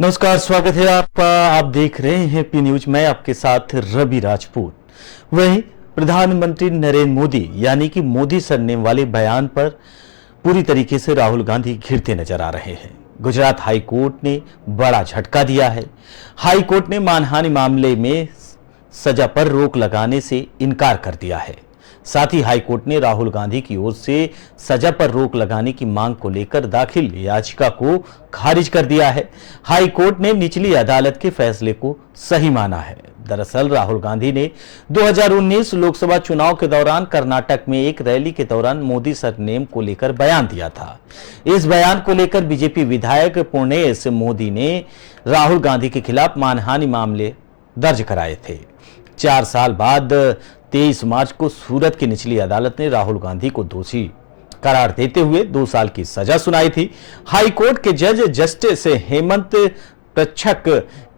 नमस्कार, स्वागत है आपका। आप देख रहे हैं पी न्यूज। मैं आपके साथ रवि राजपूत। वहीं प्रधानमंत्री नरेंद्र मोदी यानी कि मोदी सरनेम वाले बयान पर पूरी तरीके से राहुल गांधी घिरते नजर आ रहे हैं। गुजरात हाई कोर्ट ने बड़ा झटका दिया है। हाई कोर्ट ने मानहानि मामले में सजा पर रोक लगाने से इनकार कर दिया है। साथ ही हाईकोर्ट ने राहुल गांधी की ओर से सजा पर रोक लगाने की मांग को लेकर दाखिल याचिका को खारिज कर दिया है। हाईकोर्ट ने निचली अदालत के फैसले को सही माना है। दरअसल राहुल गांधी ने 2019 लोकसभा चुनाव के दौरान कर्नाटक में एक रैली के दौरान मोदी सरनेम को लेकर बयान दिया था। इस बयान को लेकर बीजेपी विधायक पुर्णेश मोदी ने राहुल गांधी के खिलाफ मानहानि मामले दर्ज कराए थे। 4 साल बाद 23 मार्च को सूरत की निचली अदालत ने राहुल गांधी को दोषी करार देते हुए 2 साल की सजा सुनाई थी। हाई कोर्ट के जज जस्टिस हेमंत प्रच्छक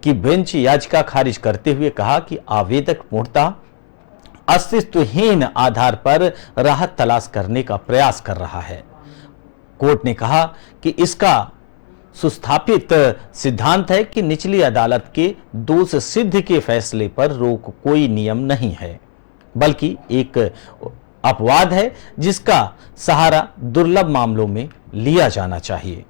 की बेंच याचिका खारिज करते हुए कहा कि आवेदक पूर्णतः अस्तित्वहीन आधार पर राहत तलाश करने का प्रयास कर रहा है। कोर्ट ने कहा कि इसका सुस्थापित सिद्धांत है कि निचली अदालत के दोष सिद्ध के फैसले पर रोक कोई नियम नहीं है, बल्कि एक अपवाद है जिसका सहारा दुर्लभ मामलों में लिया जाना चाहिए।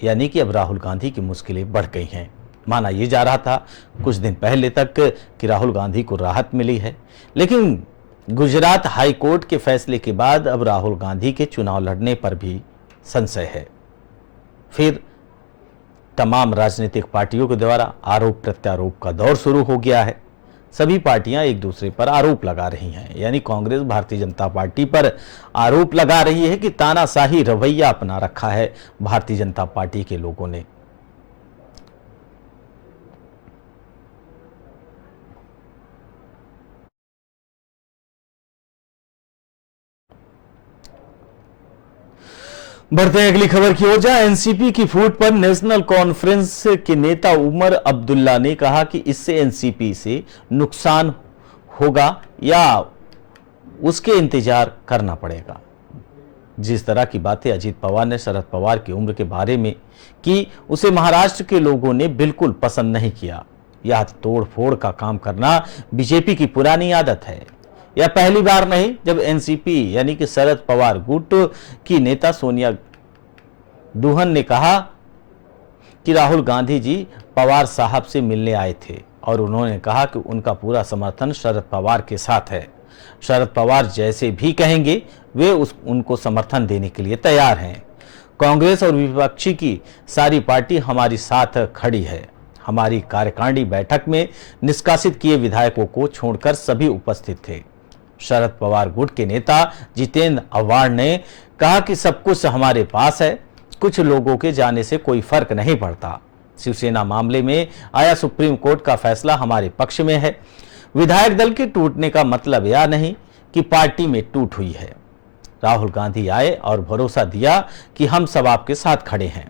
यानी कि अब राहुल गांधी की मुश्किलें बढ़ गई हैं। माना यह जा रहा था कुछ दिन पहले तक कि राहुल गांधी को राहत मिली है, लेकिन गुजरात हाई कोर्ट के फैसले के बाद अब राहुल गांधी के चुनाव लड़ने पर भी संशय है। फिर तमाम राजनीतिक पार्टियों के द्वारा आरोप प्रत्यारोप का दौर शुरू हो गया है। सभी पार्टियां एक दूसरे पर आरोप लगा रही हैं। यानी कांग्रेस भारतीय जनता पार्टी पर आरोप लगा रही है कि तानाशाही रवैया अपना रखा है भारतीय जनता पार्टी के लोगों ने। बढ़ते हैं अगली खबर की ओर, जहां एनसीपी की फूट पर नेशनल कॉन्फ्रेंस के नेता उमर अब्दुल्ला ने कहा कि इससे एनसीपी से नुकसान होगा या उसके इंतजार करना पड़ेगा। जिस तरह की बातें अजीत पवार ने शरद पवार की उम्र के बारे में की, उसे महाराष्ट्र के लोगों ने बिल्कुल पसंद नहीं किया। यह तोड़ फोड़ का काम करना बीजेपी की पुरानी आदत है। यह पहली बार नहीं जब एनसीपी यानी कि शरद पवार गुट की नेता सोनिया दुहन ने कहा कि राहुल गांधी जी पवार साहब से मिलने आए थे और उन्होंने कहा कि उनका पूरा समर्थन शरद पवार के साथ है। शरद पवार जैसे भी कहेंगे वे उनको समर्थन देने के लिए तैयार हैं। कांग्रेस और विपक्षी की सारी पार्टी हमारी साथ खड़ी है। हमारी कार्यकारिणी बैठक में निष्कासित किए विधायकों को छोड़कर सभी उपस्थित थे। शरद पवार गुट के नेता जितेंद्र आव्हाड ने कहा कि सब कुछ हमारे पास है, कुछ लोगों के जाने से कोई फर्क नहीं पड़ता। शिवसेना मामले में आया सुप्रीम कोर्ट का फैसला हमारे पक्ष में है। विधायक दल के टूटने का मतलब यह नहीं कि पार्टी में टूट हुई है। राहुल गांधी आए और भरोसा दिया कि हम सब आपके साथ खड़े हैं।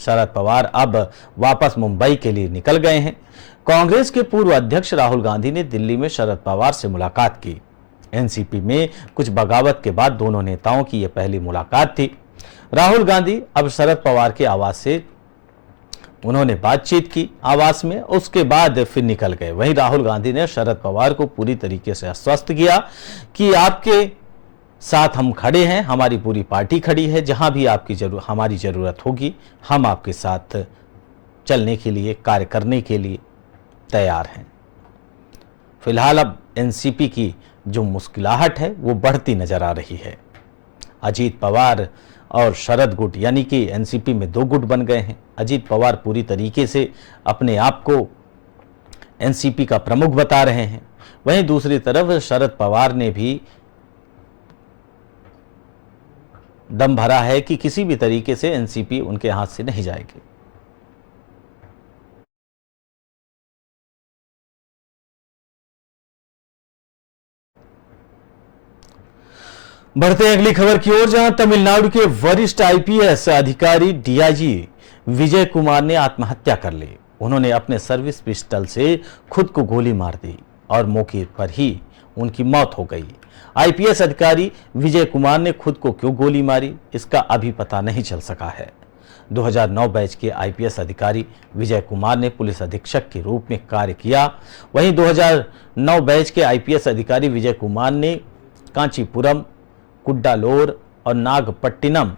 शरद पवार अब वापस मुंबई के लिए निकल गए हैं। कांग्रेस के पूर्व अध्यक्ष राहुल गांधी ने दिल्ली में शरद पवार से मुलाकात की। एनसीपी में कुछ बगावत के बाद दोनों नेताओं की यह पहली मुलाकात थी। राहुल गांधी अब शरद पवार के आवास से उन्होंने बातचीत की आवास में, उसके बाद फिर निकल गए। वहीं राहुल गांधी ने शरद पवार को पूरी तरीके से आश्वस्त किया कि आपके साथ हम खड़े हैं, हमारी पूरी पार्टी खड़ी है, जहां भी हमारी जरूरत होगी हम आपके साथ चलने के लिए, कार्य करने के लिए तैयार हैं। फिलहाल अब एनसीपी की जो मुश्किलाहट है वो बढ़ती नजर आ रही है। अजीत पवार और शरद गुट यानी कि एनसीपी में 2 गुट बन गए हैं। अजीत पवार पूरी तरीके से अपने आप को एनसीपी का प्रमुख बता रहे हैं। वहीं दूसरी तरफ शरद पवार ने भी दम भरा है कि किसी भी तरीके से एनसीपी उनके हाथ से नहीं जाएगी। बढ़ते हैं अगली खबर की ओर, जहां तमिलनाडु के वरिष्ठ आईपीएस अधिकारी डीआईजी विजय कुमार ने आत्महत्या कर ली। उन्होंने अपने सर्विस पिस्टल से खुद को गोली मार दी और मौके पर ही उनकी मौत हो गई। आईपीएस अधिकारी विजय कुमार ने खुद को क्यों गोली मारी, इसका अभी पता नहीं चल सका है। 2009 बैच के आईपीएस अधिकारी विजय कुमार ने पुलिस अधीक्षक के रूप में कार्य किया। वहीं 2009 बैच के आईपीएस अधिकारी विजय कुमार ने कांचीपुरम, कुड्डालोर और नागपट्टिनम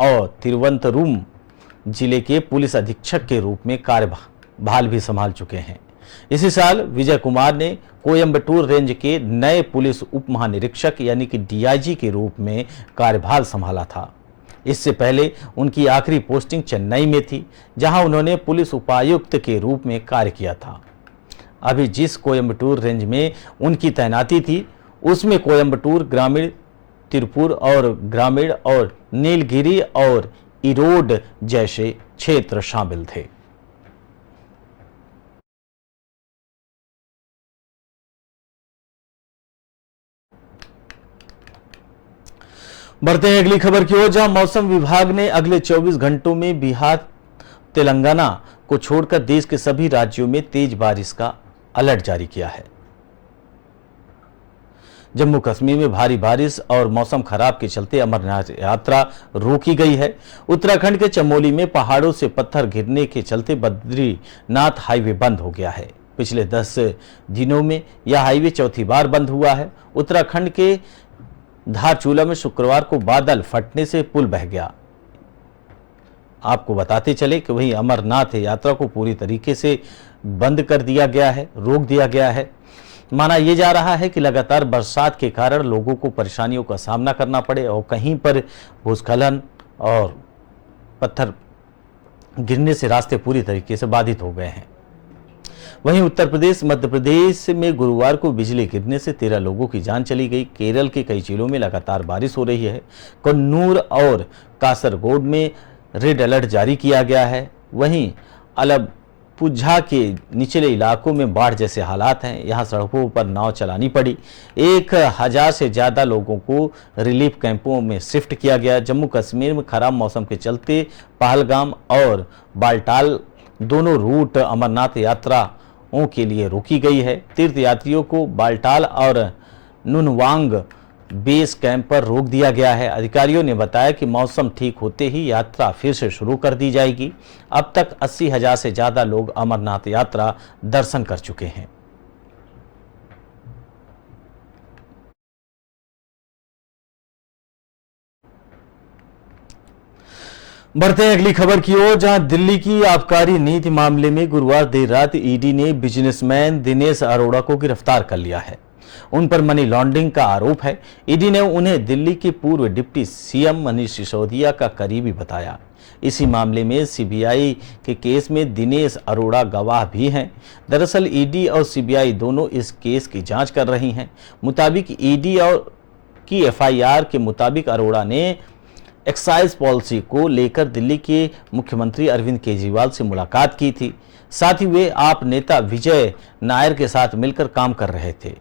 और तिरुवनंतपुरम जिले के पुलिस अधीक्षक के रूप में कार्यभार भी संभाल चुके हैं। इसी साल विजय कुमार ने कोयंबटूर रेंज के नए पुलिस उप महानिरीक्षक यानी कि डीआईजी के रूप में कार्यभार संभाला था। इससे पहले उनकी आखिरी पोस्टिंग चेन्नई में थी, जहां उन्होंने पुलिस उपायुक्त के रूप में कार्य किया था। अभी जिस कोयंबटूर रेंज में उनकी तैनाती थी, उसमें कोयंबटूर ग्रामीण, तिरुपुर और ग्रामीण और नीलगिरी और इरोड जैसे क्षेत्र शामिल थे। बढ़ते हैं अगली खबर की ओर, जहां मौसम विभाग ने अगले 24 घंटों में बिहार, तेलंगाना को छोड़कर देश के सभी राज्यों में तेज बारिश का अलर्ट जारी किया है। जम्मू कश्मीर में भारी बारिश और मौसम खराब के चलते अमरनाथ यात्रा रोकी गई है। उत्तराखंड के चमोली में पहाड़ों से पत्थर गिरने के चलते बद्रीनाथ हाईवे बंद हो गया है। पिछले 10 दिनों में यह हाईवे चौथी बार बंद हुआ है। उत्तराखंड के धारचूला में शुक्रवार को बादल फटने से पुल बह गया। आपको बताते चले कि वहीं अमरनाथ यात्रा को पूरी तरीके से बंद कर दिया गया है, रोक दिया गया है। माना यह जा रहा है कि लगातार बरसात के कारण लोगों को परेशानियों का सामना करना पड़े और कहीं पर भूस्खलन और पत्थर गिरने से रास्ते पूरी तरीके से बाधित हो गए हैं। वहीं उत्तर प्रदेश, मध्य प्रदेश में गुरुवार को बिजली गिरने से 13 लोगों की जान चली गई। केरल के कई जिलों में लगातार बारिश हो रही है। कन्नूर और कासरगोड में रेड अलर्ट जारी किया गया है। वहीं अलपुझा के निचले इलाकों में बाढ़ जैसे हालात हैं। यहां सड़कों पर नाव चलानी पड़ी। 1000 से ज़्यादा लोगों को रिलीफ कैंपों में शिफ्ट किया गया। जम्मू कश्मीर में खराब मौसम के चलते पहलगाम और बालटाल दोनों रूट अमरनाथ यात्रा के लिए रोकी गई है। तीर्थ यात्रियों को बालटाल और नुनवांग बेस कैंप पर रोक दिया गया है। अधिकारियों ने बताया कि मौसम ठीक होते ही यात्रा फिर से शुरू कर दी जाएगी। अब तक 80,000 से ज्यादा लोग अमरनाथ यात्रा दर्शन कर चुके हैं। बढ़ते हैं अगली खबर की ओर, जहां दिल्ली की आबकारी नीति मामले में गुरुवार देर रात ईडी ने बिजनेसमैन दिनेश अरोड़ा को गिरफ्तार कर लिया है। उन पर मनी लॉन्ड्रिंग का आरोप है। ईडी ने उन्हें दिल्ली के पूर्व डिप्टी सीएम मनीष सिसोदिया का करीबी बताया। इसी मामले में सीबीआई के केस में दिनेश अरोड़ा गवाह भी हैं। दरअसल ईडी और सीबीआई दोनों इस केस की जांच कर रही हैं। मुताबिक ईडी और की एफआईआर के मुताबिक अरोड़ा ने एक्साइज पॉलिसी को लेकर दिल्ली के मुख्यमंत्री अरविंद केजरीवाल से मुलाकात की थी। साथ ही वे आप नेता विजय नायर के साथ मिलकर काम कर रहे थे।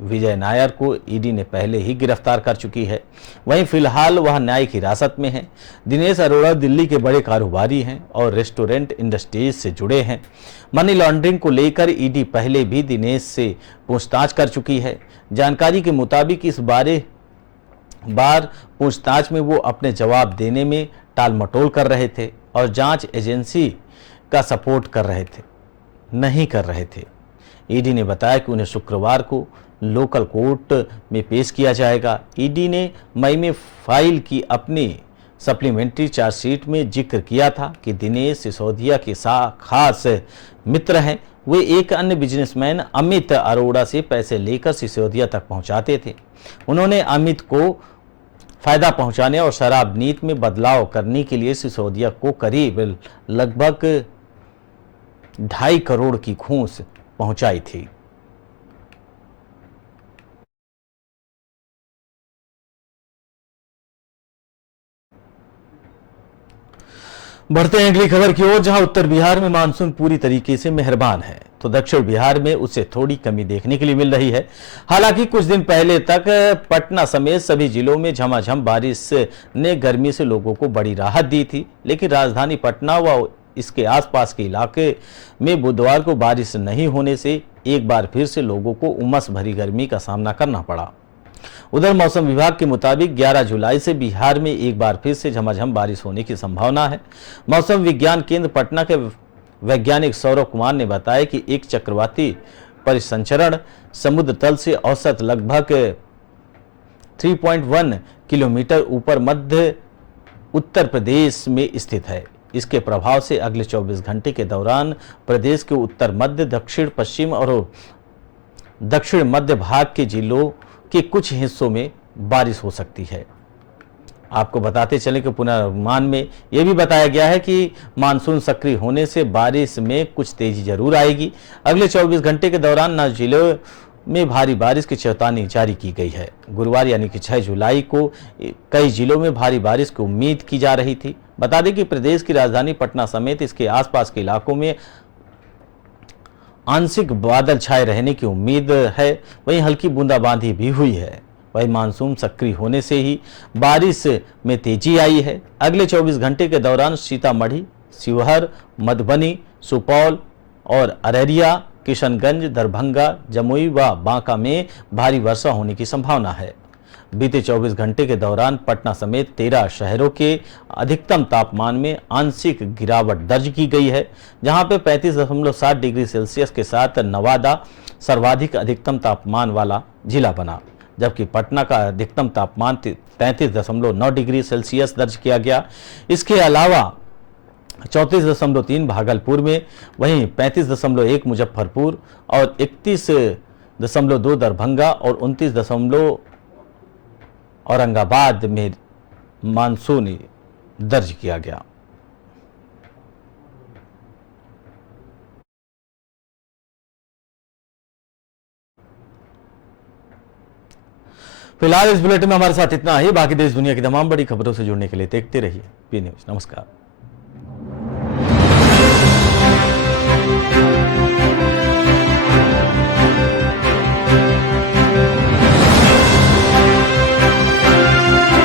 विजय नायर को ईडी ने पहले ही गिरफ्तार कर चुकी है। वहीं फिलहाल वह न्यायिक हिरासत में है। दिनेश अरोड़ा दिल्ली के बड़े कारोबारी हैं और रेस्टोरेंट इंडस्ट्रीज से जुड़े हैं। मनी लॉन्ड्रिंग को लेकर ईडी पहले भी दिनेश से पूछताछ कर चुकी है। जानकारी के मुताबिक इस बार पूछताछ में वो अपने जवाब देने में टाल मटोल कर रहे थे और जांच एजेंसी का सपोर्ट नहीं कर रहे थे। ईडी ने बताया कि उन्हें शुक्रवार को लोकल कोर्ट में पेश किया जाएगा। ईडी ने मई में फाइल की अपनी सप्लीमेंट्री चार्जशीट में जिक्र किया था कि दिनेश सिसोदिया के खास मित्र हैं। वे एक अन्य बिजनेसमैन अमित अरोड़ा से पैसे लेकर सिसोदिया तक पहुंचाते थे। उन्होंने अमित को फायदा पहुंचाने और शराब नीति में बदलाव करने के लिए सिसोदिया को करीब लगभग 2.5 करोड़ की घूस पहुंचाई थी। बढ़ते हैं अगली खबर की ओर, जहां उत्तर बिहार में मानसून पूरी तरीके से मेहरबान है तो दक्षिण बिहार में उससे थोड़ी कमी देखने के लिए मिल रही है। हालांकि कुछ दिन पहले तक पटना समेत सभी जिलों में झमाझम बारिश ने गर्मी से लोगों को बड़ी राहत दी थी, लेकिन राजधानी पटना व इसके आसपास के इलाके में बुधवार को बारिश नहीं होने से एक बार फिर से लोगों को उमस भरी गर्मी का सामना करना पड़ा। उधर मौसम विभाग के मुताबिक 11 जुलाई से बिहार में एक बार फिर से झमाझम बारिश होने की संभावना है। मौसम विज्ञान केंद्र पटना के वैज्ञानिक सौरभ कुमार ने बताया कि एक चक्रवाती परिसंचरण समुद्र तल से औसत लगभग 3.1 किलोमीटर ऊपर मध्य उत्तर प्रदेश में स्थित है। इसके प्रभाव से अगले 24 घंटे के दौरान प्रदेश के उत्तर मध्य, दक्षिण पश्चिम और दक्षिण मध्य भाग के जिलों के कुछ हिस्सों में बारिश हो सकती है। आपको बताते चलें कि पूर्वानुमान में यह भी बताया गया है कि मानसून सक्रिय होने से बारिश में कुछ तेजी जरूर आएगी। अगले 24 घंटे के दौरान 9 जिलों में भारी बारिश की चेतावनी जारी की गई है। गुरुवार यानी कि 6 जुलाई को कई जिलों में भारी बारिश की उम्मीद की जा रही थी। बता दें कि प्रदेश की राजधानी पटना समेत इसके आसपास के इलाकों में आंशिक बादल छाए रहने की उम्मीद है। वहीं हल्की बूंदाबांदी भी हुई है। वहीं मानसून सक्रिय होने से ही बारिश में तेजी आई है। अगले 24 घंटे के दौरान सीतामढ़ी, शिवहर, मधुबनी, सुपौल और अररिया, किशनगंज, दरभंगा, जमुई व बांका में भारी वर्षा होने की संभावना है। बीते 24 घंटे के दौरान पटना समेत 13 शहरों के अधिकतम तापमान में आंशिक गिरावट दर्ज की गई है, जहां पे 35.7 डिग्री सेल्सियस के साथ नवादा सर्वाधिक अधिकतम तापमान वाला जिला बना, जबकि पटना का अधिकतम तापमान 33.9 डिग्री सेल्सियस दर्ज किया गया। इसके अलावा 34.3 भागलपुर में, वहीं 35.1 मुजफ्फरपुर और 31.2 दरभंगा और 29 औरंगाबाद में मानसून दर्ज किया गया। फिलहाल इस बुलेटिन में हमारे साथ इतना ही। बाकी देश दुनिया की तमाम बड़ी खबरों से जुड़ने के लिए देखते रहिए पी न्यूज़। नमस्कार।